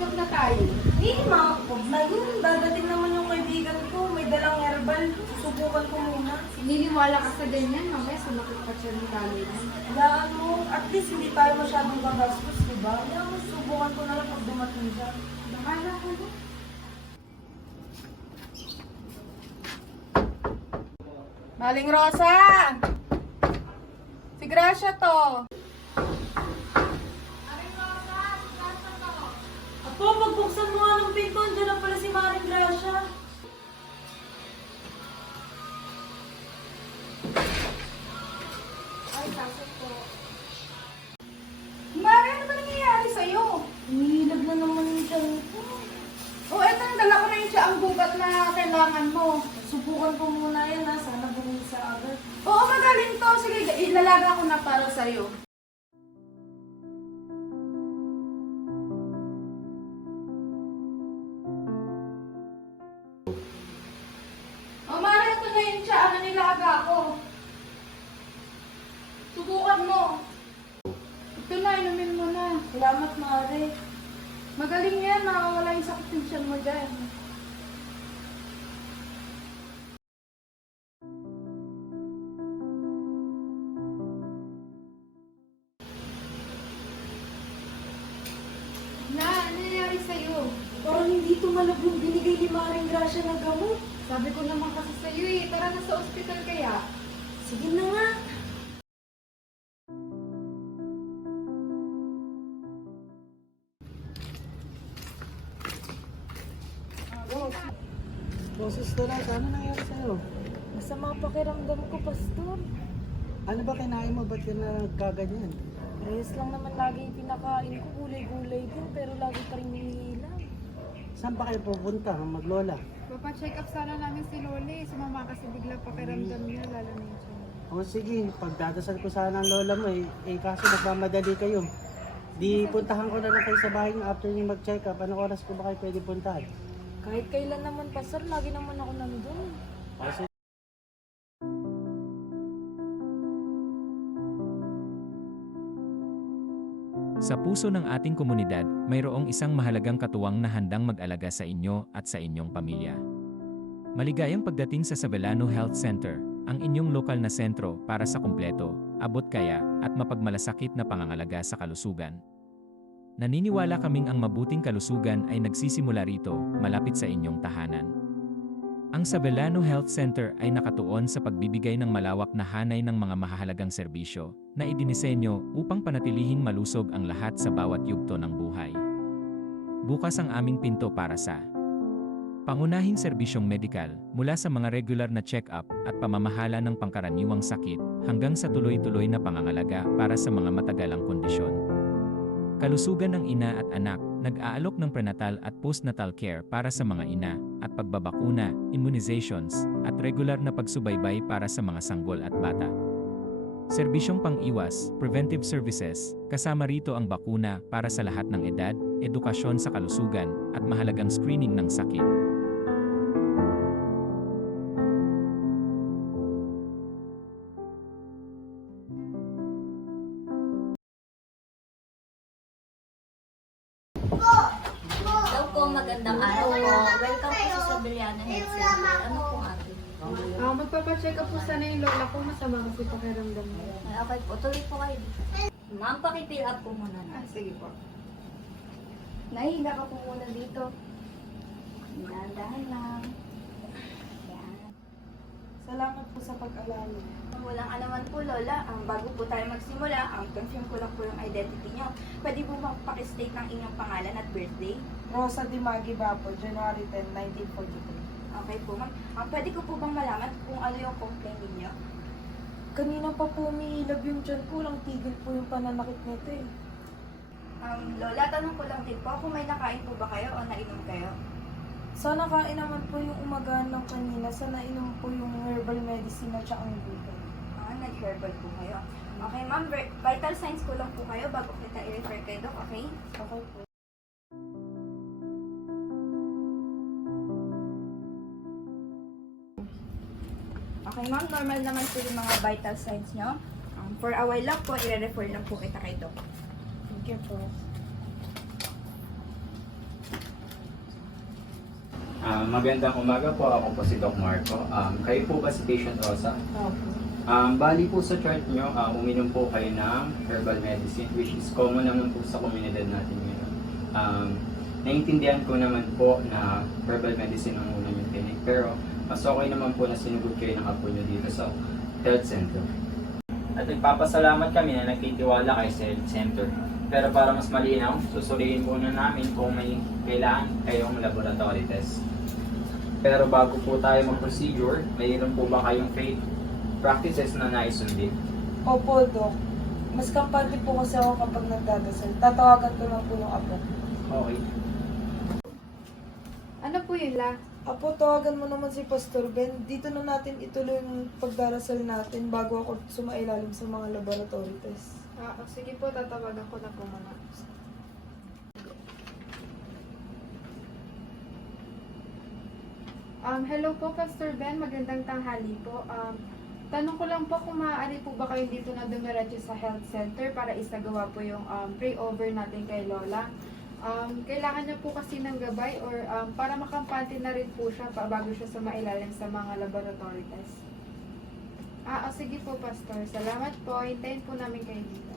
Check-up na tayo. Hindi, ma. Huwag na yun. Dadating naman yung kaibigan ko. May dalang herbal. Susubukan ko muna. Sininiwala ka sa ganyan, mamaya sumakit pa siya ng daloy na. Hayaan mo. At least hindi tayo masyadong gagastos, di ba? Hayaan mo, subukan ko na lang pag dumating siya. Bahala ka na. Maling Rosa! Si Gracia to. Apo, magbuksan mo nga ng pinto. Andiyan na pala si Maring Gracia. Ay, pasok po. Mari, ano ba nangyayari sa'yo? Hinihilab na naman yung tiyan ko. Oh, eto, dala ko na yung ang gubat na kailangan mo. Subukan ko muna yan ha. Sana bumili sa agad. Oo, magaling to. Sige, ilalaga ko na para sa'yo. Oh, Mara, ito na yung na nilaga ko. Subukan mo. Ito na, inumin mo na. Salamat, Mari. Magaling yan, nakawala yung sakit ng tiyan mo dyan. Na, ano nangyari sa'yo? Parang hindi tumalab yung binigay ni Maring Gracia na gamot. Sabi ko naman kasi sa'yo eh, tara na sa ospital kaya. Sige na nga. Boses na lang, ano nangyari sa'yo? Masama pakiramdam ko, Pastor. Ano ba kinain mo? Ba't ka na nagkaganyan? Ayos lang naman lagi yung pinakain ko. Gulay-gulay din, pero lagi pa rin hinihilang. Saan ba kayo pupunta? Maglola? Papacheck up sana namin si Loli. Sumama kasi bigla pakiramdam niya, lalo na yung tiyan. O sige, pagdadasal ko sana ang lola mo kaso nagmamadali kayo. Di puntahan ko na lang kayo sa bahay niyo after niyo mag-check up. Anong oras ko ba kayo pwede puntahan? Kahit kailan naman, Pastor, lagi naman ako nandun. Kasi Sa puso ng ating komunidad, mayroong isang mahalagang katuwang na handang mag-alaga sa inyo at sa inyong pamilya. Maligayang pagdating sa Sabelano Health Center, ang inyong lokal na sentro para sa kumpleto, abot kaya, at mapagmalasakit na pangangalaga sa kalusugan. Naniniwala kaming ang mabuting kalusugan ay nagsisimula rito, malapit sa inyong tahanan. Ang Sabelano Health Center ay nakatuon sa pagbibigay ng malawak na hanay ng mga mahahalagang serbisyo na idinisenyo upang panatilihing malusog ang lahat sa bawat yugto ng buhay. Bukas ang aming pinto para sa pangunahing serbisyong medikal, mula sa mga regular na check-up at pamamahala ng pangkaraniwang sakit hanggang sa tuloy-tuloy na pangangalaga para sa mga matagalang kondisyon. Kalusugan ng ina at anak, nag-aalok ng prenatal at postnatal care para sa mga ina, at pagbabakuna, immunizations, at regular na pagsubaybay para sa mga sanggol at bata. Serbisyong pang-iwas, preventive services, kasama rito ang bakuna para sa lahat ng edad, edukasyon sa kalusugan, at mahalagang screening ng sakit. Hello po, magandang araw po. Welcome po sa Sabeliana Health Center. Ano po ate? Magpapacheck up po sana yung lola ko, masama kasi pakiramdam niya. Okay po, tuloy po kayo. Ma'am, pakipill up po muna. Sige po. Nahihinga ka po muna dito. Dahan-dahan lang. Yan. Salamat po sa pag-alala. Walang alaman po, Lola. Bago po tayo magsimula, confirm ko lang po yung identity niyo. Pwede po pakistate ng inyong pangalan at birthday? Rosa Di Maggi Bapo, January 10, 1943. Okay po, ma'am. Pwede ko po bang malaman kung ano yung complaint ninyo? Kanina pa po umiilab yung tiyan ko. Lang tigil po yung pananakit nito eh. Lola, tanong ko lang din po, kung may nakain po ba kayo o nainom kayo? Sana kain naman po yung umagahan ng kanina. Sana inom po yung herbal medicine at saka ang gulay. Nag-herbal po kayo. Okay, ma'am, vital signs ko lang po kayo bago kita i-refer kay Doc, okay? Okay po. Okay, ma'am, normal naman po yung mga vital signs nyo. For a while lang po, i-refer lang po kita kay Doc. Thank you po. Magandang umaga po. Ako po si Doc Marco. Kayo po ba si Patient Rosa? Opo. Bali po sa chart nyo, uminom po kayo ng herbal medicine, which is common naman po sa komunidad natin ngayon. Naiintindihan ko naman po na herbal medicine ang una yung tinig, pero mas okay naman po na sinugod kayo ng apo nyo dito sa health center. At nagpapasalamat kami na nagtitiwala kay sa health center. Pero para mas malinaw, susuriin muna namin kung may kailangan kayong laboratory test. Pero bago po tayo mag-procedure, mayroon po ba kayong faith practices na naisundin? Opo, Dok. Mas kampante po kasi ako kapag nagdadasal. Tatawagan ko lang po yung apo. Okay. Ano po yun, La? Apo, tawagan mo naman si Pastor Ben. Dito na natin ituloy yung pagdarasal natin bago ako sumailalim sa mga laboratory test. Sige po, tatawagan ko na po muna. Hello po, Pastor Ben. Magandang tanghali po. Tanong ko lang po kung maaari po ba kayo dito na dumiretso sa health center para isagawa po yung pray-over natin kay Lola. Kailangan niya po kasi ng gabay or para makampante na rin po siya bago siya sumailalim sa mga laboratory test. Sige po, Pastor. Salamat po. Hintayin po namin kayo dito.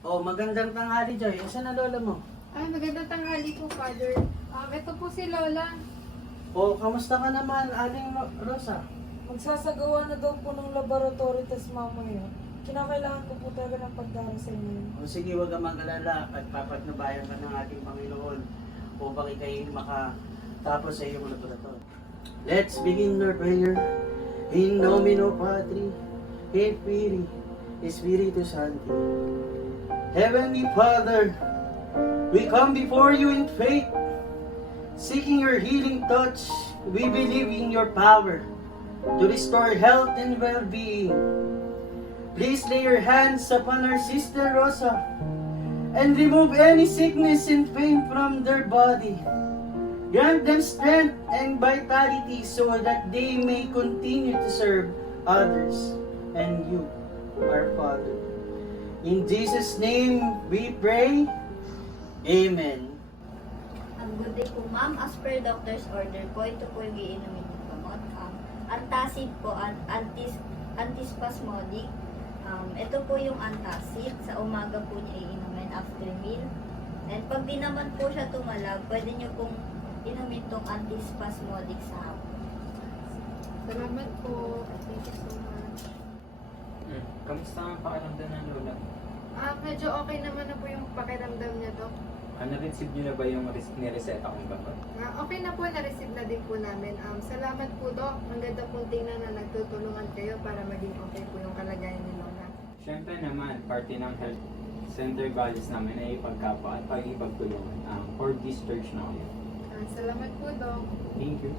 Oh, magandang tanghali, Joy. Asan na lola mo? Magandang tanghali po, Father. Ito po si Lola. Oh, kamusta ka naman, Aling Rosa? Magsasagawa na daw po ng laboratory test mamaya. Kinakailangan ko po talaga ng pagdarasal niyo. O sige, huwag kang mag-alala at papatnubayan ka ng ating Panginoon upang ikay makatapos sa iyong laboratory. Let's begin our prayer. In nomine Patri, et Filii, Spiritus Sancti. Heavenly Father, we come before you in faith, seeking your healing touch. We believe in your power to restore health and well-being. Please lay your hands upon our sister Rosa and remove any sickness and pain from their body. Grant them strength and vitality so that they may continue to serve others and you, our Father. In Jesus' name we pray. Amen. Good day po, ma'am. As per doctor's order po, ito po yung iinumin ng gamot. Antacid po, antispasmodic. Ito po yung antacid. Sa umaga po niya iinumin after meal. And pag di naman po siya tumalag, pwede niyo pong inumin tong antispasmodic sa hapon. Salamat po. Thank you so much. Kamusta ang pakiramdam ng lola? Medyo okay naman na po yung pakiramdam niya, Dok. Na-receive niyo na ba yung nireseta kong gamot? Okay na po, na-receive na din po namin. Salamat po, Dok. Ang ganda pong tingnan na nagtutulungan kayo para maging okay po yung kalagayan ni Lola. Siyempre naman, parte ng health center values namin ay ipagkapa at pag-ipagtulungan. For this church na kayo. Salamat po, Dok. Thank you.